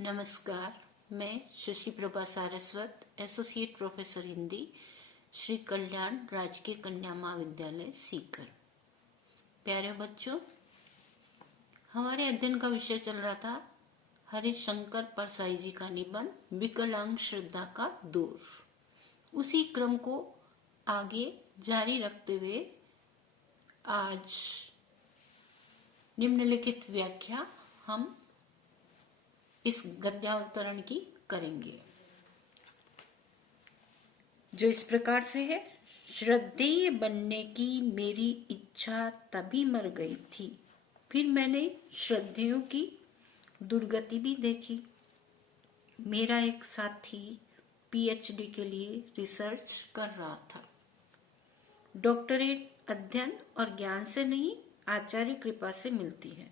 नमस्कार। मैं Shashi Prabha Saraswat, associate professor Hindi, Shri Kalyan राजकीय कन्या महाविद्यालय सीकर। प्यारे बच्चों, हमारे अध्ययन का विषय चल रहा था हरिशंकर परसाई जी का निबंध विकलांग श्रद्धा का दूर। उसी क्रम को आगे जारी रखते हुए आज निम्नलिखित व्याख्या हम इस गद्यावतरण की करेंगे, जो इस प्रकार से है। श्रद्धेय बनने की मेरी इच्छा तभी मर गई थी, फिर मैंने श्रद्धेयों की दुर्गति भी देखी। मेरा एक साथी पीएचडी के लिए रिसर्च कर रहा था। डॉक्टरेट अध्ययन और ज्ञान से नहीं, आचार्य कृपा से मिलती है।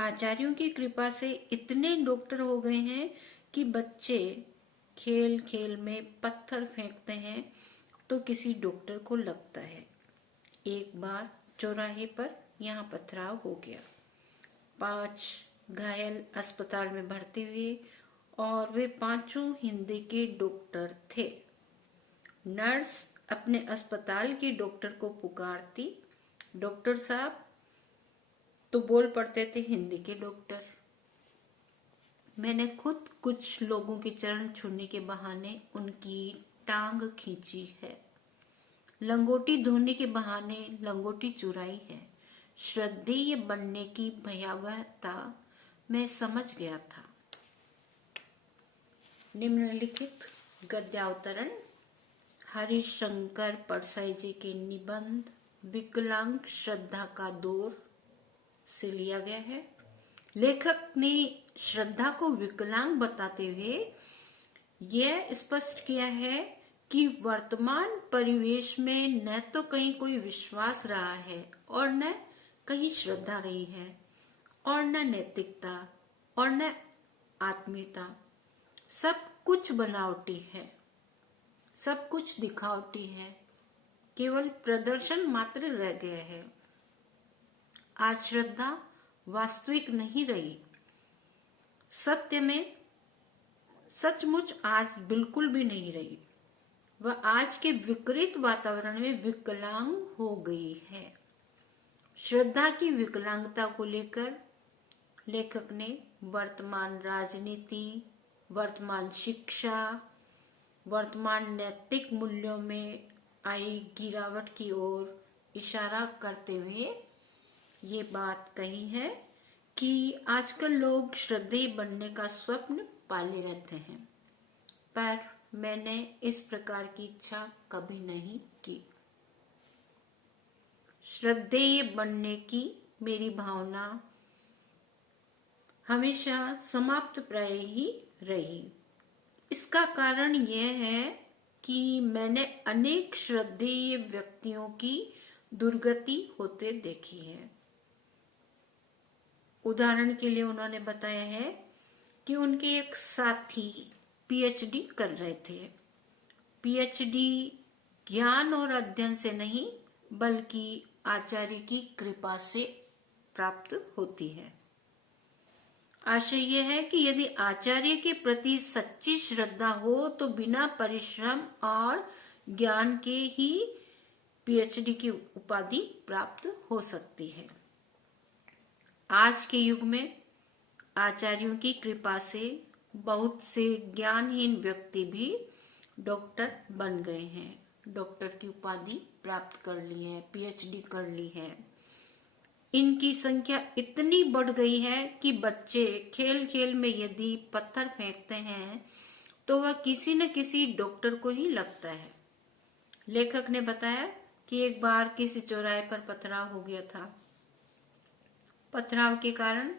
आचार्यों की कृपा से इतने डॉक्टर हो गए हैं कि बच्चे खेल खेल में पत्थर फेंकते हैं तो किसी डॉक्टर को लगता है। एक बार चौराहे पर यहाँ पथराव हो गया। 5 घायल अस्पताल में भर्ती हुए और वे 5 हिंदी के डॉक्टर थे। नर्स अपने अस्पताल के डॉक्टर को पुकारती, डॉक्टर साहब, तो बोल पड़ते थे हिंदी के डॉक्टर। मैंने खुद कुछ लोगों के चरण छूने के बहाने उनकी टांग खींची है। लंगोटी धोने के बहाने लंगोटी चुराई है। श्रद्धेय बनने की भयावहता मैं समझ गया था। निम्नलिखित गद्यावतरण हरिशंकर परसाई जी के निबंध विकलांग श्रद्धा का दौर से लिया गया है। लेखक ने श्रद्धा को विकलांग बताते हुए यह स्पष्ट किया है कि वर्तमान परिवेश में न तो कहीं कोई विश्वास रहा है और न कहीं श्रद्धा रही है, और न नैतिकता और न आत्मीयता। सब कुछ बनावटी है, सब कुछ दिखावटी है, केवल प्रदर्शन मात्र रह गया है। आज श्रद्धा वास्तविक नहीं रही। सत्य में सचमुच आज बिल्कुल भी नहीं रही। वह आज के विकृत वातावरण में विकलांग हो गई है। श्रद्धा की विकलांगता को लेकर लेखक ने वर्तमान राजनीति, वर्तमान शिक्षा, वर्तमान नैतिक मूल्यों में आई गिरावट की ओर इशारा करते हुए ये बात कही है कि आजकल लोग श्रद्धेय बनने का स्वप्न पाले रहते हैं, पर मैंने इस प्रकार की इच्छा कभी नहीं की। श्रद्धेय बनने की मेरी भावना हमेशा समाप्त प्राय ही रही। इसका कारण यह है कि मैंने अनेक श्रद्धेय व्यक्तियों की दुर्गति होते देखी है। उदाहरण के लिए उन्होंने बताया है कि उनके एक साथी पीएचडी कर रहे थे। पीएचडी ज्ञान और अध्ययन से नहीं, बल्कि आचार्य की कृपा से प्राप्त होती है। आशय यह है कि यदि आचार्य के प्रति सच्ची श्रद्धा हो तो बिना परिश्रम और ज्ञान के ही पीएचडी की उपाधि प्राप्त हो सकती है। आज के युग में आचार्यों की कृपा से बहुत से ज्ञानहीन व्यक्ति भी डॉक्टर बन गए हैं, डॉक्टर की उपाधि प्राप्त कर ली है, पीएचडी कर ली है। इनकी संख्या इतनी बढ़ गई है कि बच्चे खेल खेल में यदि पत्थर फेंकते हैं तो वह किसी न किसी डॉक्टर को ही लगता है। लेखक ने बताया कि एक बार किसी चौराहे पर पथराव हो गया था। पथराव के कारण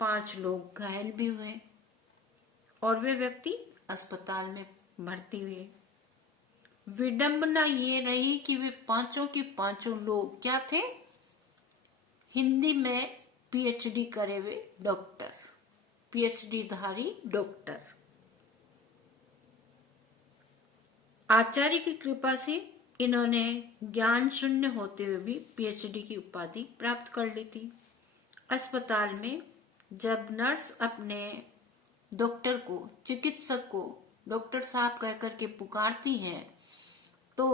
5 लोग घायल भी हुए और वे व्यक्ति अस्पताल में भर्ती हुए। विडंबना ये रही कि वे 5 के 5 लोग क्या थे? हिंदी में पीएचडी करे हुए डॉक्टर, पीएचडी धारी डॉक्टर। आचार्य की कृपा से इन्होंने ज्ञान शून्य होते हुए भी पीएचडी की उपाधि प्राप्त कर ली थी। अस्पताल में जब नर्स अपने डॉक्टर को, चिकित्सक को डॉक्टर साहब कह करके पुकारती है तो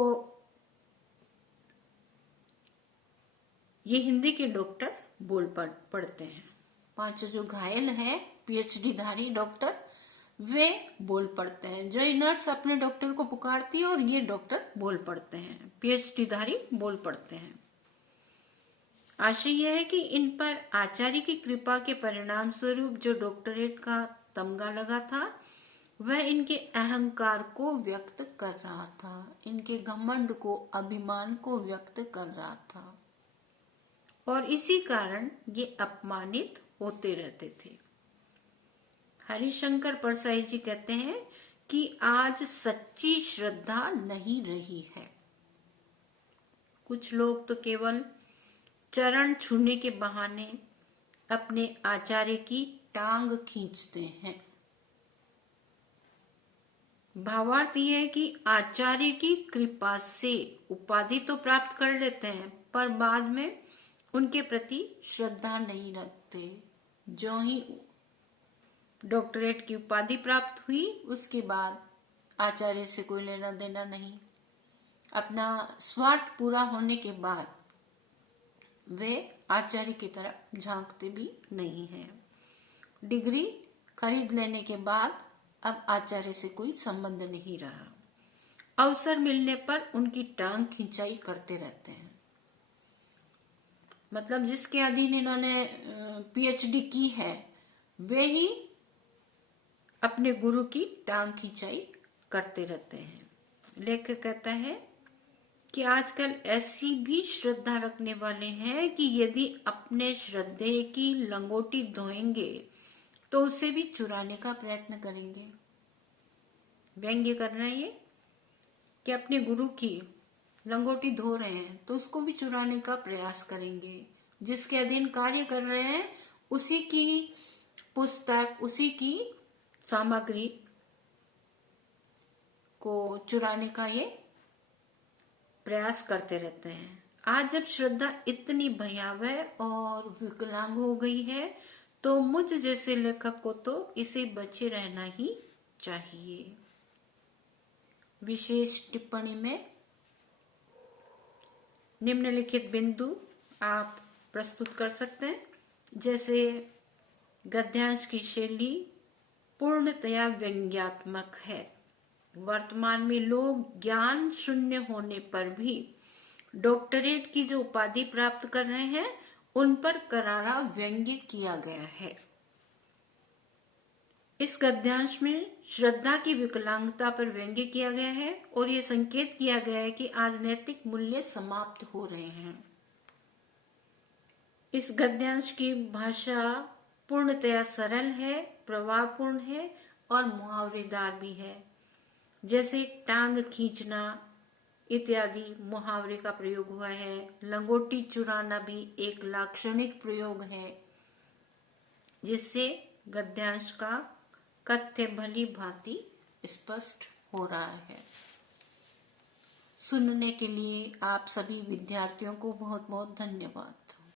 ये हिंदी के डॉक्टर बोल पड़ते हैं। पांचों जो घायल है पीएचडी धारी डॉक्टर वे बोल पड़ते हैं। जो नर्स अपने डॉक्टर को पुकारती है और ये डॉक्टर बोल पड़ते हैं, पीएचडी धारी बोल पड़ते हैं। आशय यह है कि इन पर आचार्य की कृपा के परिणाम स्वरूप जो डॉक्टरेट का तमगा लगा था वह इनके अहंकार को व्यक्त कर रहा था, इनके घमंड को, अभिमान को व्यक्त कर रहा था और इसी कारण ये अपमानित होते रहते थे। हरिशंकर परसाई जी कहते हैं कि आज सच्ची श्रद्धा नहीं रही है। कुछ लोग तो केवल चरण छूने के बहाने अपने आचार्य की टांग खींचते हैं। भावार्थ यह है कि आचार्य की कृपा से उपाधि तो प्राप्त कर लेते हैं पर बाद में उनके प्रति श्रद्धा नहीं रखते। जो ही डॉक्टरेट की उपाधि प्राप्त हुई उसके बाद आचार्य से कोई लेना देना नहीं। अपना स्वार्थ पूरा होने के बाद वे आचार्य की तरफ झांकते भी नहीं हैं। डिग्री खरीद लेने के बाद अब आचार्य से कोई संबंध नहीं रहा। अवसर मिलने पर उनकी टांग खिंचाई करते रहते हैं। मतलब जिसके अधीन इन्होंने पीएचडी की है वे ही अपने गुरु की टांग खिंचाई करते रहते हैं। लेखक कहता है कि आजकल ऐसी भी श्रद्धा रखने वाले हैं कि यदि अपने श्रद्धेय की लंगोटी धोएंगे तो उसे भी चुराने का प्रयत्न करेंगे। व्यंग्य कर रहे हैं ये कि अपने गुरु की लंगोटी धो रहे हैं तो उसको भी चुराने का प्रयास करेंगे। जिसके अधीन कार्य कर रहे हैं उसी की पुस्तक, उसी की सामग्री को चुराने का ये प्रयास करते रहते हैं। आज जब श्रद्धा इतनी भयावह और विकलांग हो गई है तो मुझ जैसे लेखक को तो इसे बचे रहना ही चाहिए। विशेष टिप्पणी में निम्नलिखित बिंदु आप प्रस्तुत कर सकते हैं। जैसे गद्यांश की शैली पूर्णतया व्यंग्यात्मक है। वर्तमान में लोग ज्ञान शून्य होने पर भी डॉक्टरेट की जो उपाधि प्राप्त कर रहे हैं उन पर करारा व्यंग्य किया गया है। इस गद्यांश में श्रद्धा की विकलांगता पर व्यंग्य किया गया है और ये संकेत किया गया है कि आज नैतिक मूल्य समाप्त हो रहे हैं। इस गद्यांश की भाषा पूर्णतया सरल है, प्रभावपूर्ण है और मुहावरेदार भी है। जैसे टांग खींचना इत्यादि मुहावरे का प्रयोग हुआ है। लंगोटी चुराना भी एक लाक्षणिक प्रयोग है जिससे गद्यांश का कथ्य भली भांति स्पष्ट हो रहा है। सुनने के लिए आप सभी विद्यार्थियों को बहुत बहुत धन्यवाद।